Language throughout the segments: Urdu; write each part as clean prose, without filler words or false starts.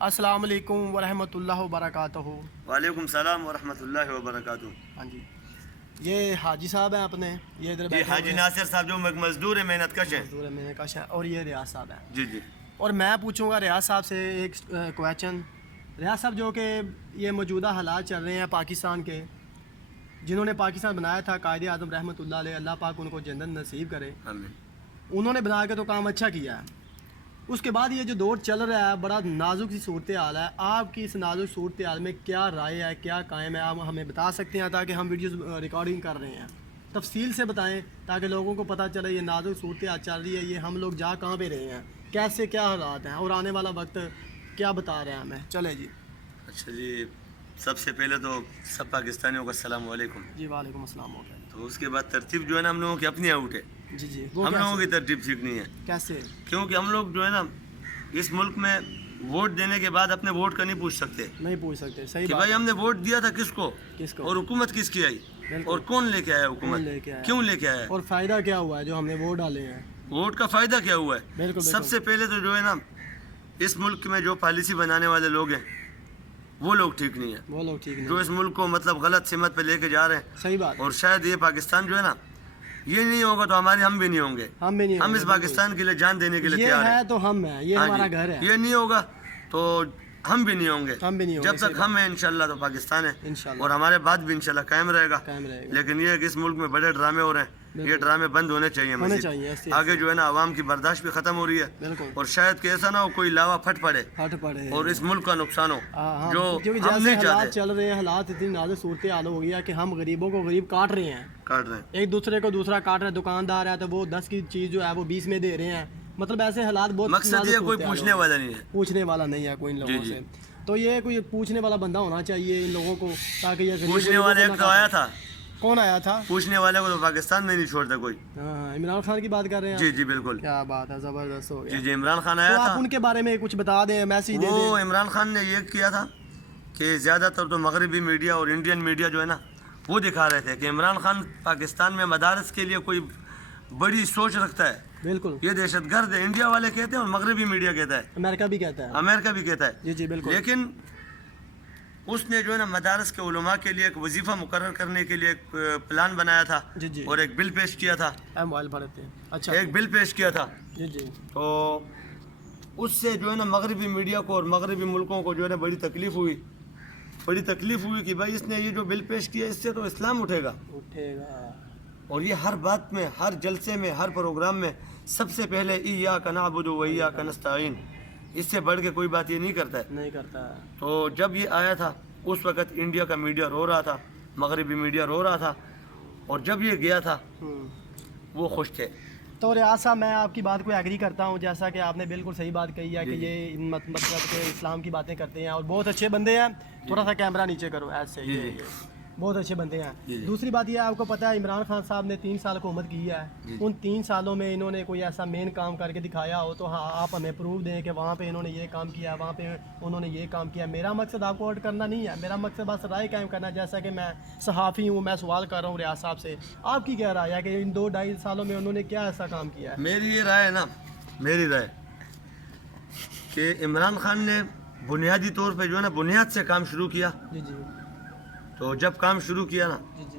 السلام علیکم ورحمۃ اللہ وبرکاتہ۔ وعلیکم السلام ورحمۃ اللہ وبرکاتہ۔ ہاں جی، یہ حاجی صاحب ہیں اپنے، یہ ادھر جی حاجی ناصر صاحب جو مزدور ہے، محنت کش ہے، مزدور میں نے کہا، اور یہ ریاض صاحب ہیں۔ جی جی۔ اور میں پوچھوں گا ریاض صاحب سے ایک کویشچن۔ ریاض صاحب جو کہ یہ موجودہ حالات چل رہے ہیں پاکستان کے، جنہوں نے پاکستان بنایا تھا قائد اعظم رحمۃ اللہ علیہ، اللہ پاک ان کو جنت نصیب کرے، آمین۔ انہوں نے بنا کے تو کام اچھا کیا ہے۔ اس کے بعد یہ جو دور چل رہا ہے بڑا نازک سی صورتحال ہے، آپ کی اس نازک صورتحال میں کیا رائے ہے، کیا قائم ہے، آپ ہمیں بتا سکتے ہیں تاکہ ہم ویڈیوز ریکارڈنگ کر رہے ہیں تفصیل سے بتائیں تاکہ لوگوں کو پتہ چلے یہ نازک صورتحال چل رہی ہے، یہ ہم لوگ جا کہاں پہ رہے ہیں، کیسے کیا حالات ہیں اور آنے والا وقت کیا بتا رہے ہیں ہمیں۔ چلے جی۔ اچھا جی، سب سے پہلے تو سب پاکستانیوں کو السلام علیکم۔ جی وعلیکم السلام ہو گیا۔ تو اس کے بعد ترتیب جو ہے نا ہم لوگوں کی اپنی آؤٹ ہے، جی جی، ہم لوگوں کی ترتیب سیکھنی ہے۔ کیسے؟ کیونکہ ہم لوگ جو ہے نا اس ملک میں ووٹ دینے کے بعد اپنے ووٹ کا نہیں پوچھ سکتے نہیں پوچھ سکتے، صحیح کہ بات بھائی ہے۔ ہم نے ووٹ دیا تھا کس کو کس کو اور حکومت کس کی آئی بالکل۔ اور کون لے کے آیا حکومت، لے کے آیا، کیوں لے کے آیا، اور فائدہ کیا ہوا ہے جو ہم نے ووٹ ڈالے ہیں، ووٹ کا فائدہ کیا ہوا ہے۔ بالکل سب سے پہلے تو جو ہے نا اس ملک میں جو پالیسی بنانے والے لوگ ہیں وہ لوگ ٹھیک نہیں ہیں، وہ لوگ ٹھیک جو نہیں، اس ملک کو مطلب غلط سمت پہ لے کے جا رہے ہیں۔ صحیح بات، اور شاید یہ پاکستان جو ہے نا یہ نہیں ہوگا تو ہم بھی نہیں ہوں گے، ہم بھی نہیں ہم ہوں اس گے، پاکستان کے لیے جان دینے کے لیے یہ تیار ہیں۔ ہے تو ہم ہیں، یہ ہاں ہمارا جی، گھر ہے، یہ نہیں ہوگا تو ہم بھی نہیں ہوں گے، ہم بھی نہیں ہوں جب گے، تک ہم ہیں انشاءاللہ تو پاکستان ہے، انشاءاللہ اور ہمارے بعد بھی انشاءاللہ قائم رہے گا۔ قائم رہے گا، لیکن یہ ہے کہ اس ملک میں بڑے ڈرامے ہو رہے ہیں، یہ ڈرامے بند ہونے چاہیے ہونے مزید۔ چاہیے، ایسے آگے جو ہے نا عوام کی برداشت بھی ختم ہو رہی ہے، بالکل، اور شاید کہ ایسا نہ ہو کوئی لاوا پھٹ پڑے ہٹ پڑے، اور اس ملک کا نقصان ہو ہاں، جو کیونکہ ہم جیسے نہیں حالات چاہتے۔ چل رہے ہیں، حالات اتنی نازک صورتحال ہو گئی ہے کہ ہم غریبوں کو غریب کاٹ رہے ہیں، کاٹ رہے ہیں، ایک دوسرے کو دوسرا کاٹ رہا ہے، دکاندار ہے تو وہ 10 کی چیز جو ہے وہ 20 میں دے رہے ہیں، مطلب ایسے حالات بہت مقصد نازک یہ کوئی صورتحال پوچھنے ہو والا نہیں ہے، پوچھنے والا نہیں ہے کوئی ان لوگوں سے، تو یہ کوئی پوچھنے والا بندہ ہونا چاہیے ان لوگوں کو تاکہ یہ غریب پوچھنے غریبوں والے کو نہ ایک تو آیا تھا، کون آیا تھا؟ پوچھنے والے کو تو پاکستان میں نہیں چھوڑتا کوئی۔ ہاں، عمران خان کی بات کر رہے ہیں جی جی بالکل، کیا بات ہے، زبردست ہو گیا۔ جی جی عمران خان تو آیا آپ تھا، ان کے بارے میں کچھ بتا دیں، میسج دے وہ دیں۔ عمران خان نے یہ کیا تھا کہ زیادہ تر تو مغربی میڈیا اور انڈین میڈیا جو ہے نا وہ دکھا رہے تھے کہ عمران خان پاکستان میں مدارس کے لیے کوئی بڑی سوچ رکھتا ہے، بالکل، یہ دہشت گرد ہے، انڈیا والے کہتے ہیں اور مغربی میڈیا کہتا ہے، امریکہ بھی کہتا ہے، امریکہ بھی کہتا ہے۔ جی جی بالکل، لیکن اس نے جو ہے نا مدارس کے علماء کے لیے ایک وظیفہ مقرر کرنے کے لیے ایک پلان بنایا تھا، جی جی، اور ایک بل پیش کیا تھا، موبائل پڑھتے ہیں، اچھا، ایک بل پیش کیا تھا۔ جی جی، تو اس سے جو ہے نا مغربی میڈیا کو اور مغربی ملکوں کو جو ہے نا بڑی تکلیف ہوئی کہ بھائی اس نے یہ جو بل پیش کیا اس سے تو اسلام اٹھے گا، اور یہ ہر بات میں، ہر جلسے میں، ہر پروگرام میں سب سے پہلے ایاک نعبد و ایاک نستعین، اس سے بڑھ کے کوئی بات یہ نہیں کرتا ہے۔ نہیں کرتا ہے، تو جب یہ آیا تھا اس وقت انڈیا کا میڈیا رو رہا تھا، مغربی میڈیا رو رہا تھا، اور جب یہ گیا تھا وہ خوش تھے۔ تو ریاض صاحب میں آپ کی بات کو ایگری کرتا ہوں، جیسا کہ آپ نے بالکل صحیح بات کہی ہے کہ یہ مطلب کہ اسلام کی باتیں کرتے ہیں اور بہت اچھے بندے ہیں، تھوڑا سا کیمرہ نیچے کرو ایسے، بہت اچھے بندے ہیں۔ دوسری بات یہ ہے، آپ کو پتہ ہے عمران خان صاحب نے 3 سال حکومت کی ہے، ان 3 سالوں میں انہوں نے کوئی ایسا مین کام کر کے دکھایا ہو تو ہاں آپ ہمیں پروف دیں کہ وہاں پہ انہوں نے یہ کام کیا، وہاں پہ انہوں نے یہ کام کیا۔ میرا مقصد آپ کو ہرٹ کرنا نہیں ہے، میرا مقصد بس رائے قائم کرنا ہے، جیسا کہ میں صحافی ہوں، میں سوال کر رہا ہوں ریاض صاحب سے، آپ کی کیا رائے ہے کہ ان 2-2.5 سالوں میں انہوں نے کیا ایسا کام کیا ہے؟ میری یہ رائے ہے نا، میری رائے کہ عمران خان نے بنیادی طور پہ جو ہے نا بنیاد سے کام شروع کیا، جی جی، تو جب کام شروع کیا نا جی جی،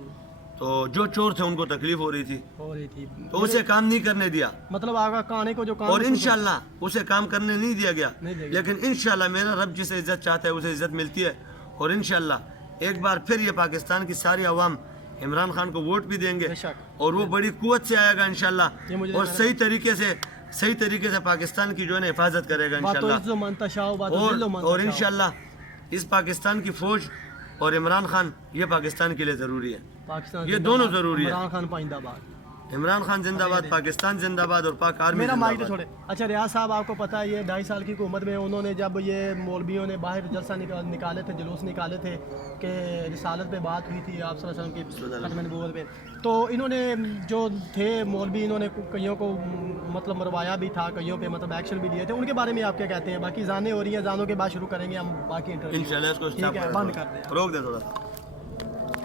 تو جو چور تھے ان کو تکلیف ہو رہی تھی ہو رہی تھی، تو اسے کام نہیں کرنے دیا، مطلب آگا کھانے کو جو کام، اور انشاءاللہ اسے کام کرنے نہیں دیا گیا، نہیں دے گا، لیکن انشاءاللہ میرا رب جسے عزت چاہتا ہے اسے عزت ملتی ہے، اور انشاءاللہ ایک بار پھر یہ پاکستان کی ساری عوام عمران خان کو ووٹ بھی دیں گے، بے شک، اور وہ بڑی قوت سے آئے گا انشاءاللہ، یہ مجھے اور صحیح طریقے سے پاکستان کی جو ہے نا حفاظت کرے گا انشاءاللہ، اور انشاءاللہ اس پاکستان کی فوج اور عمران خان یہ پاکستان کے لیے ضروری ہے، پاکستان یہ دونوں ضروری ہے۔ عمران خان پائندہ باد، عمران خان زندہ باد، پاکستان زندہ باد، اور پاک آرمی میرا زندہ مائک باد۔ چھوڑے۔ اچھا ریاض صاحب آپ کو پتہ ہے یہ 2.5 سال کی حکومت میں انہوں نے جب یہ مولویوں نے باہر جلسہ نکالے تھے، جلوس نکالے تھے کہ رسالت پہ بات ہوئی تھی آپ صلی اللہ علیہ وسلم کی نبوت پہ، تو انہوں نے جو تھے مولوی انہوں نے کئیوں کو مطلب مروایا بھی تھا، کئیوں پہ مطلب ایکشن بھی لیے تھے، ان کے بارے میں آپ کیا کہتے ہیں؟ باقی زانیں ہو رہی ہیں، زانوں کے بعد شروع کریں گے ہم باقی انٹرویو، انشاءاللہ اس کو ٹھیک ہے، بند کر دیں۔ روک دیں تھوڑا۔